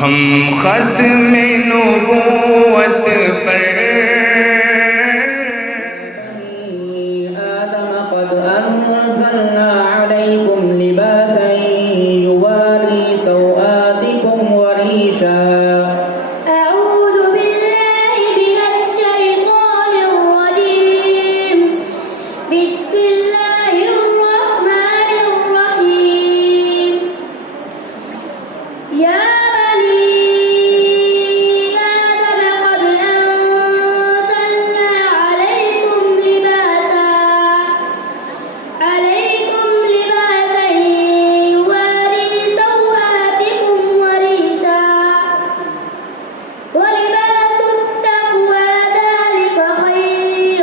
हम खत्म नबूवत पर आदम क़द अंज़लना अलैकुम लिबासन युवारी सौआतिकुम वरीशा أعوذ بالله من الشيطان الرجيم بسم الله الرحمن الرحيم يا بني آدم قد أنزلنا عليكم لباسا يواري سوآتكم وريشا ولباس التقوى ذلك خير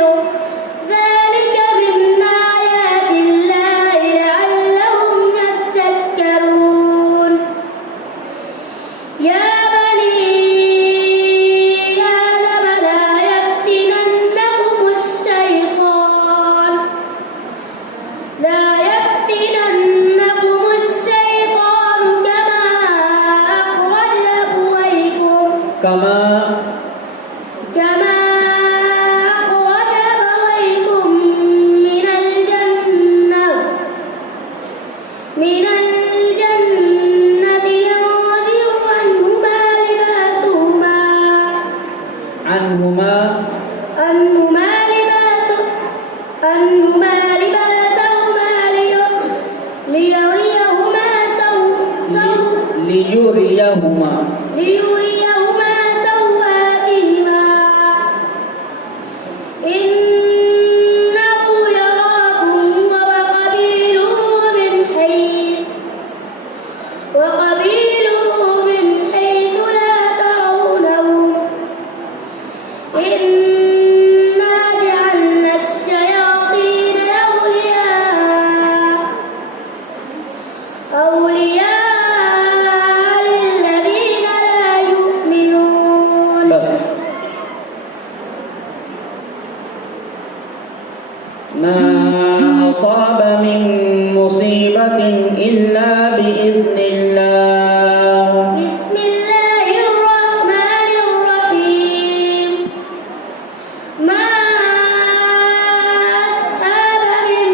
ذلك من آيات الله لعلهم يذكرون يا بني آدم لا يفتننكم الشيطان كما أخرج أبويكم من الجنة ينزع عنهما لباسهما ليريهما سوآتهما إنه يراكم وقبيله من حيث لا ترونهم إنا جعلنا الشياطين أولياء للذين لا يؤمنون ما أصاب من مصيبة إلا بإذن الله بسم الله الرحمن الرحيم ما أصاب من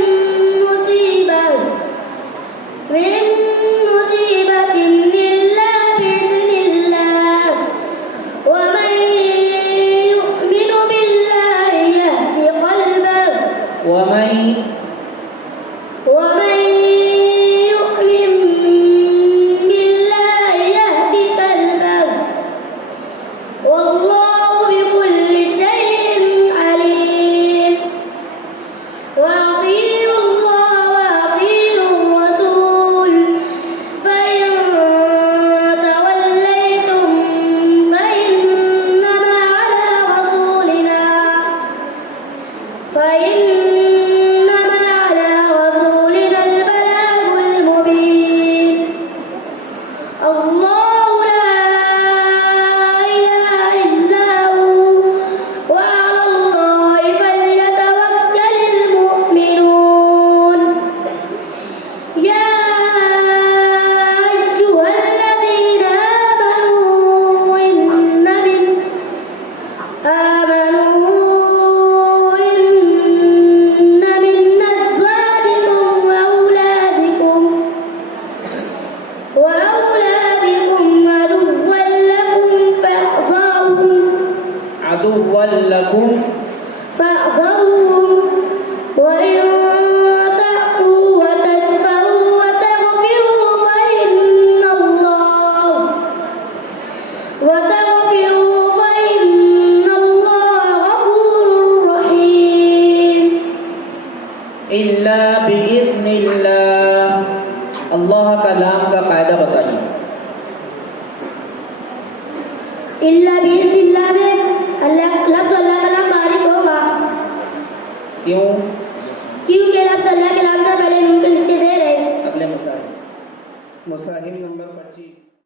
مصيبة إلا بإذن الله ومن يؤمن بالله يهد قلبه ومن يؤمن بالله يهد قلبه والله بكل شيء عليم وأطيعوا الله وأطيعوا الرسول فإن توليتم فإنما على رسولنا البلاغ المبين الله لا إله إلا هو وعلى الله فليتوكل المؤمنون يا أيها الذين آمنوا إن من أزواجكم وأولادكم عدوا لكم فاحذروهم وإن تعفوا وتصفحوا وتغفروا فإن الله غفور رحيم إلا بإذن الله अल्लाह कलाम का कायदा बताइए। इल्ला बिइज़्निल्लाह में लफ्ज़ अल्लाह कलाम बारिक होगा। क्यों? क्योंकि लफ्ज़ अल्लाह कलाम से पहले उनके नीचे से रहे। अगले मुसाहिब